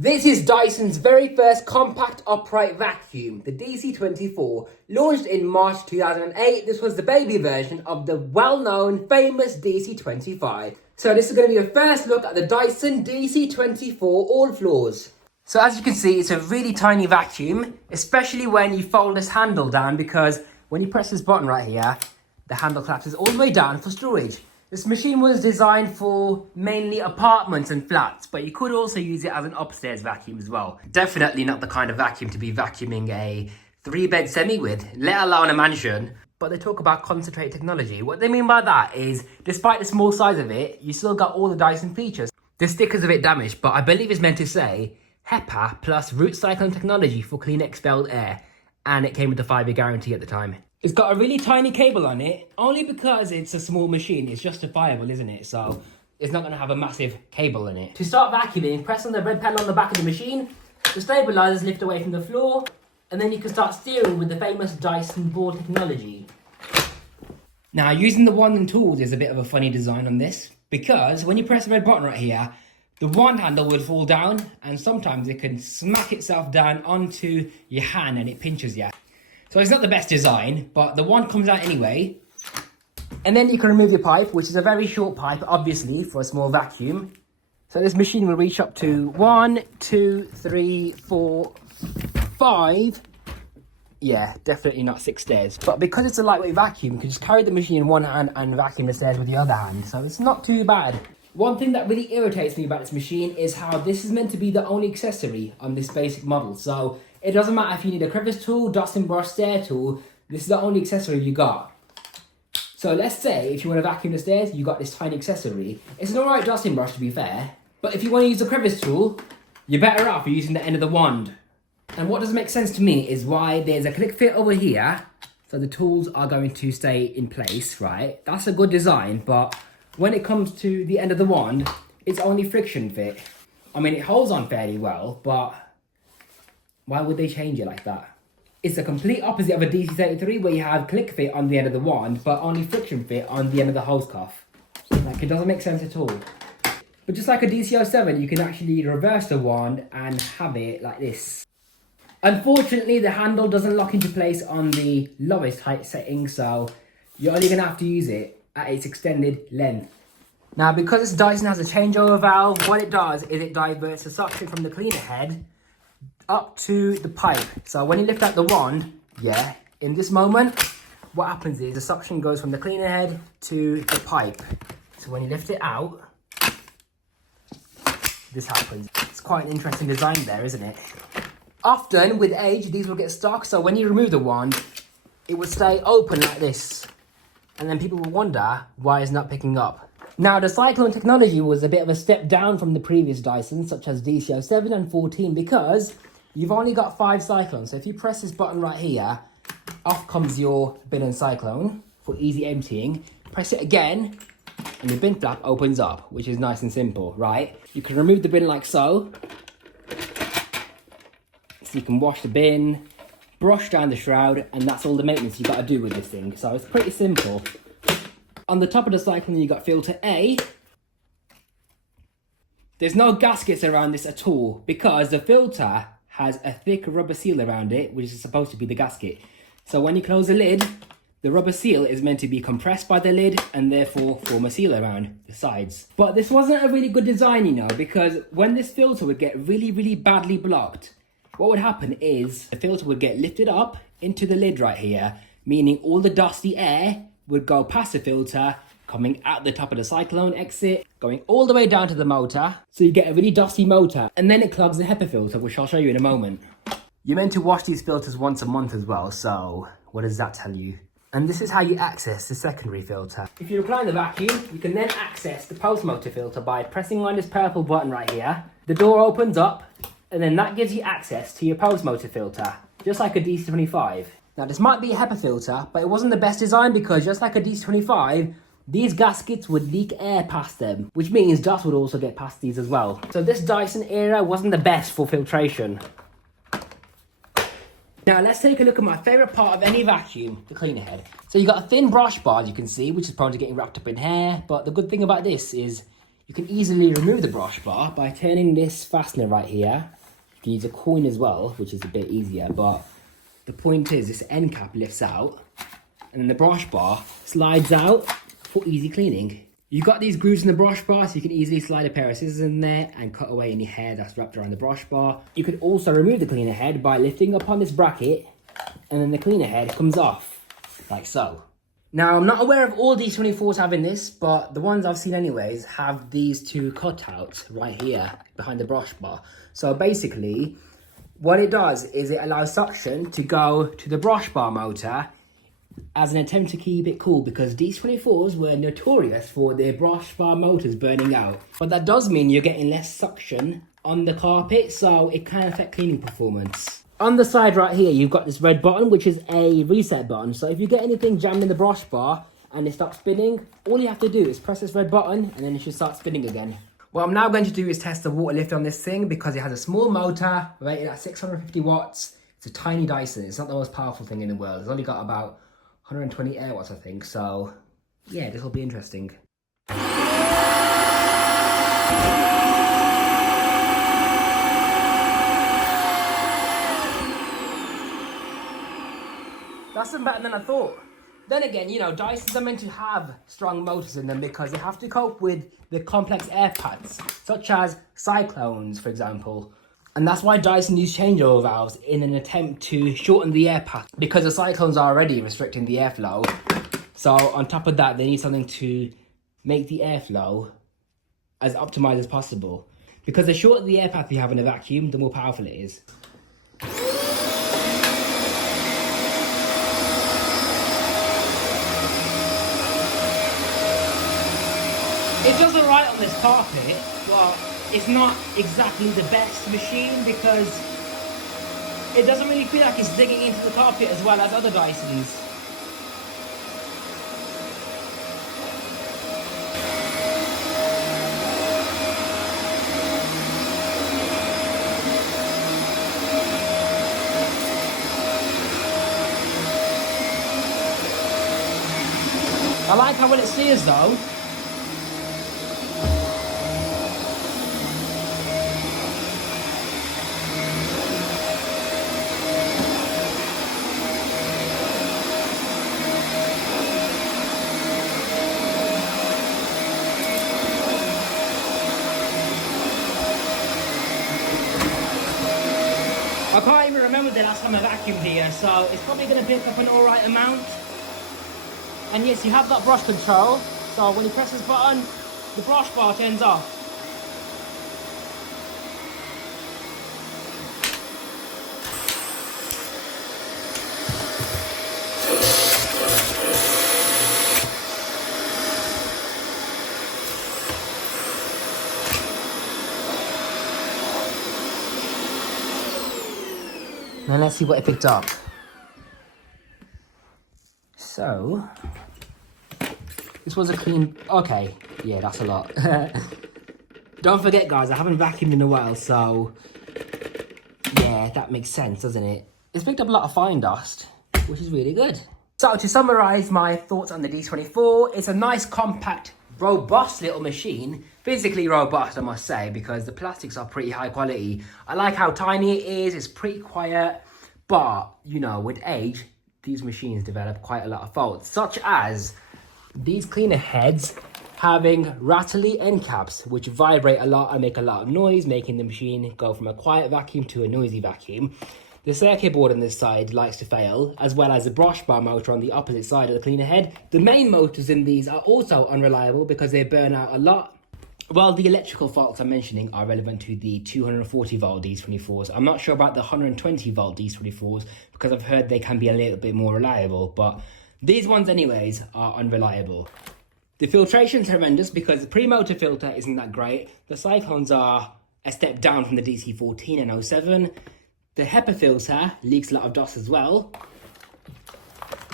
This is Dyson's very first compact upright vacuum, the DC24. Launched in March 2008, this was the baby version of the well-known, famous DC25. So this is going to be a first look at the Dyson DC24 All Floors. So as you can see, it's a really tiny vacuum, especially when you fold this handle down, because when you press this button right here, the handle collapses all the way down for storage. This machine was designed for mainly apartments and flats, but you could also use it as an upstairs vacuum as well. Definitely not the kind of vacuum to be vacuuming a 3-bed semi with, let alone a mansion. But they talk about concentrated technology. What they mean by that is, despite the small size of it, you still got all the Dyson features. The sticker's a bit damaged, but I believe it's meant to say HEPA plus root cyclone technology for clean expelled air. And it came with a 5-year guarantee at the time. It's got a really tiny cable on it, only because it's a small machine. It's justifiable, isn't it? So it's not going to have a massive cable in it. To start vacuuming, press on the red pedal on the back of the machine. The stabilizers lift away from the floor, and then you can start steering with the famous Dyson ball technology. Now, using the wand and tools is a bit of a funny design on this, because when you press the red button right here, the wand handle would fall down, and sometimes it can smack itself down onto your hand and it pinches you. So it's not the best design, but the wand comes out anyway. And then you can remove your pipe, which is a very short pipe, obviously, for a small vacuum. So this machine will reach up to 1, 2, 3, 4, 5. Yeah, definitely not 6 stairs. But because it's a lightweight vacuum, you can just carry the machine in one hand and vacuum the stairs with the other hand. So it's not too bad. One thing that really irritates me about this machine is how this is meant to be the only accessory on this basic model. So it doesn't matter if you need a crevice tool, dusting brush, stair tool, this is the only accessory you got. So let's say if you want to vacuum the stairs, you got this tiny accessory. It's an alright dusting brush, to be fair, but if you want to use a crevice tool, you're better off using the end of the wand. And what doesn't make sense to me is why there's a click fit over here, so the tools are going to stay in place, right? That's a good design, but when it comes to the end of the wand, it's only friction fit. I mean, it holds on fairly well, but why would they change it like that? It's the complete opposite of a DC33 where you have click fit on the end of the wand, but only friction fit on the end of the hose cuff. Like, it doesn't make sense at all. But just like a DC07, you can actually reverse the wand and have it like this. Unfortunately, the handle doesn't lock into place on the lowest height setting, so you're only gonna have to use it at its extended length. Now, because this Dyson has a changeover valve, what it does is it diverts the suction from the cleaner head up to the pipe. So when you lift out the wand, yeah, in this moment, what happens is the suction goes from the cleaner head to the pipe. So when you lift it out, this happens. It's quite an interesting design there, isn't it? Often, with age, these will get stuck, so when you remove the wand, it will stay open like this. And then people will wonder why it's not picking up. Now, the cyclone technology was a bit of a step down from the previous Dyson, such as DC07 and 14, because you've only got 5 cyclones. So if you press this button right here, off comes your bin and cyclone for easy emptying. Press it again, and the bin flap opens up, which is nice and simple, right? You can remove the bin like so. So you can wash the bin, brush down the shroud, and that's all the maintenance you got to do with this thing. So it's pretty simple. On the top of the cyclone, you got filter A. There's no gaskets around this at all because the filter has a thick rubber seal around it, which is supposed to be the gasket. So when you close the lid, the rubber seal is meant to be compressed by the lid and therefore form a seal around the sides. But this wasn't a really good design, you know, because when this filter would get really, really badly blocked, what would happen is the filter would get lifted up into the lid right here, meaning all the dusty air would go past the filter, coming out the top of the cyclone exit, going all the way down to the motor, so you get a really dusty motor, and then it clogs the HEPA filter, which I'll show you in a moment. You're meant to wash these filters once a month as well, so what does that tell you? And this is how you access the secondary filter. If you recline the vacuum, you can then access the post motor filter by pressing on this purple button right here. The door opens up, and then that gives you access to your post motor filter, just like a DC25. Now, this might be a HEPA filter, but it wasn't the best design because just like a DC25, these gaskets would leak air past them, which means dust would also get past these as well. So this Dyson era wasn't the best for filtration. Now let's take a look at my favourite part of any vacuum, the cleaner head. So you've got a thin brush bar, you can see, which is prone to getting wrapped up in hair, but the good thing about this is You can easily remove the brush bar by turning this fastener right here. You can use a coin as well, which is a bit easier, but the point is this end cap lifts out and then the brush bar slides out for easy cleaning. You've got these grooves in the brush bar, so you can easily slide a pair of scissors in there and cut away any hair that's wrapped around the brush bar. You could also remove the cleaner head by lifting upon this bracket, and then the cleaner head comes off, like so. Now, I'm not aware of all D24s having this, but the ones I've seen anyways have these two cutouts right here behind the brush bar. So basically, what it does is it allows suction to go to the brush bar motor as an attempt to keep it cool, because D24s were notorious for their brush bar motors burning out. But that does mean you're getting less suction on the carpet, so it can affect cleaning performance. On the side right here, you've got this red button, which is a reset button. So if you get anything jammed in the brush bar and it stops spinning, all you have to do is press this red button and then it should start spinning again. What I'm now going to do is test the water lift on this thing, because it has a small motor rated at 650 watts. It's a tiny Dyson. It's not the most powerful thing in the world. It's only got about 120 air watts, I think. So yeah, this will be interesting. That's better than I thought. Then again, you know, Dysons are meant to have strong motors in them because they have to cope with the complex air paths, such as cyclones, for example. And that's why Dyson use changeover valves in an attempt to shorten the air path, because the cyclones are already restricting the airflow. So on top of that, they need something to make the airflow as optimized as possible. Because the shorter the air path you have in a vacuum, the more powerful it is. It does alright on this carpet, but it's not exactly the best machine because it doesn't really feel like it's digging into the carpet as well as other Dysons. I like how well it steers though. I can't even remember the last time I vacuumed here, so it's probably going to pick up an alright amount. And yes, you have that brush control, so when you press this button, the brush bar turns off. Now let's see what it picked up. So, this was a clean, okay, yeah, that's a lot. Don't forget guys, I haven't vacuumed in a while, so yeah, that makes sense, doesn't it? It's picked up a lot of fine dust, which is really good. So to summarize my thoughts on the D24, it's a nice, compact, robust little machine. Physically robust, I must say, because the plastics are pretty high quality. I like how tiny it is, it's pretty quiet, but, you know, with age, these machines develop quite a lot of faults, such as these cleaner heads having rattly end caps, which vibrate a lot and make a lot of noise, making the machine go from a quiet vacuum to a noisy vacuum. The circuit board on this side likes to fail, as well as the brush bar motor on the opposite side of the cleaner head. The main motors in these are also unreliable because they burn out a lot. Well, the electrical faults I'm mentioning are relevant to the 240 volt D24s. I'm not sure about the 120 volt D24s because I've heard they can be a little bit more reliable, but these ones anyways are unreliable. The filtration's horrendous because the pre-motor filter isn't that great. The cyclones are a step down from the DC14 and 07. The HEPA filter leaks a lot of dust as well.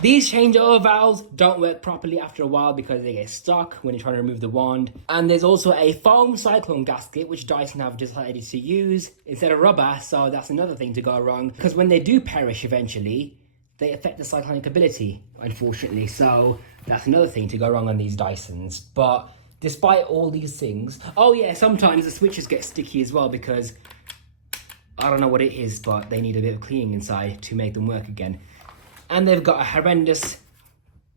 These changeover valves don't work properly after a while because they get stuck when you're trying to remove the wand. And there's also a foam cyclone gasket, which Dyson have decided to use instead of rubber, so that's another thing to go wrong. Because when they do perish eventually, they affect the cyclonic ability, unfortunately. So that's another thing to go wrong on these Dysons. But despite all these things. Oh yeah, sometimes the switches get sticky as well because I don't know what it is, but they need a bit of cleaning inside to make them work again. And they've got a horrendous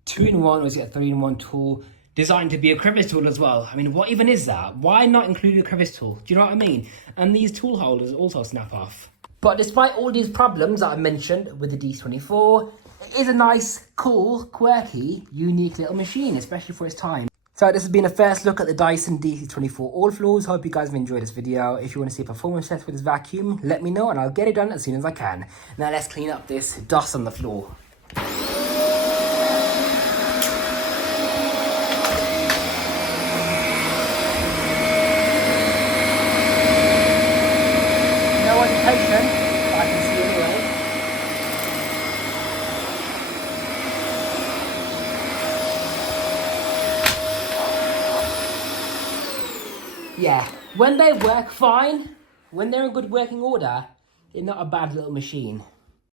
2-in-1, or is it a 3-in-1 tool, designed to be a crevice tool as well. I mean, what even is that? Why not include a crevice tool? Do you know what I mean? And these tool holders also snap off. But despite all these problems that I mentioned with the DC24, it is a nice, cool, quirky, unique little machine, especially for its time. So this has been a first look at the Dyson DC24 All Floors. Hope you guys have enjoyed this video. If you want to see a performance test with this vacuum, let me know and I'll get it done as soon as I can. Now let's clean up this dust on the floor. No agitation, but I can see it anyway. Yeah, when they work fine, when they're in good working order, they're not a bad little machine.